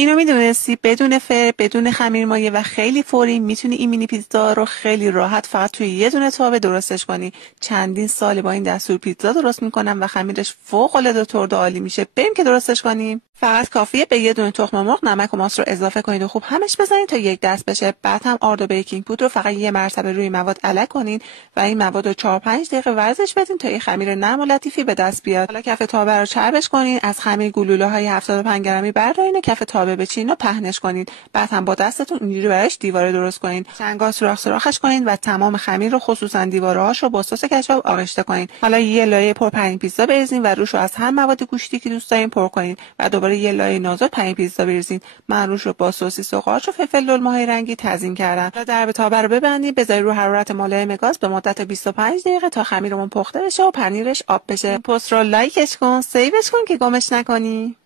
اینو میدونستی بدون فر، بدون خمیر مایع و خیلی فوری میتونی این مینی پیتزا رو خیلی راحت فقط توی یه دونه تاوه درستش کنی. چندین سال با این دستور پیتزا درست میکنم و خمیرش فوق العاده ترد و عالی میشه. بریم که درستش کنیم. فقط کافیه به یه دونه تخم مرغ نمک و ماست رو اضافه کنید و خوب همش بزنید تا یک دست بشه. بعد هم آرد و بیکینگ پودر رو فقط یه مرتبه روی مواد الک کنین و این مواد رو 4-5 دقیقه ورزش بدین تا یه خمیر نرم و لطیفی به دست بیاد. حالا کف تاوه رو چربش کنین، از خمیر گلوله‌های 75 گرمی بردارین و کف تاوه بچینین و پهنش کنین. بعد هم با دستتون اینجوری براش دیواره درست کنین. چنگال سوراخش کنین و تمام خمیر رو خصوصا دیواره‌هاش رو با سس کچاپ آغشته کنین. حالا یه لایه پر پنیر پیتزا بریزین و روش رو از هر مواد گوشتی که دوست دارین پر کنین و دوباره یه لایه نازک پنیر پیتزا بریزین. من روش رو با سوسیس و قارچ و فلفل لل ماهی رنگی تزیین کردم. حالا درب تاوه رو ببندید، بذارید رو حرارت ملایم گاز به مدت 25 دقیقه تا خمیرمون پخته بشه و پنیرش آب بشه. پست رو لایکش کن، سیوش کن که گمش نکنی.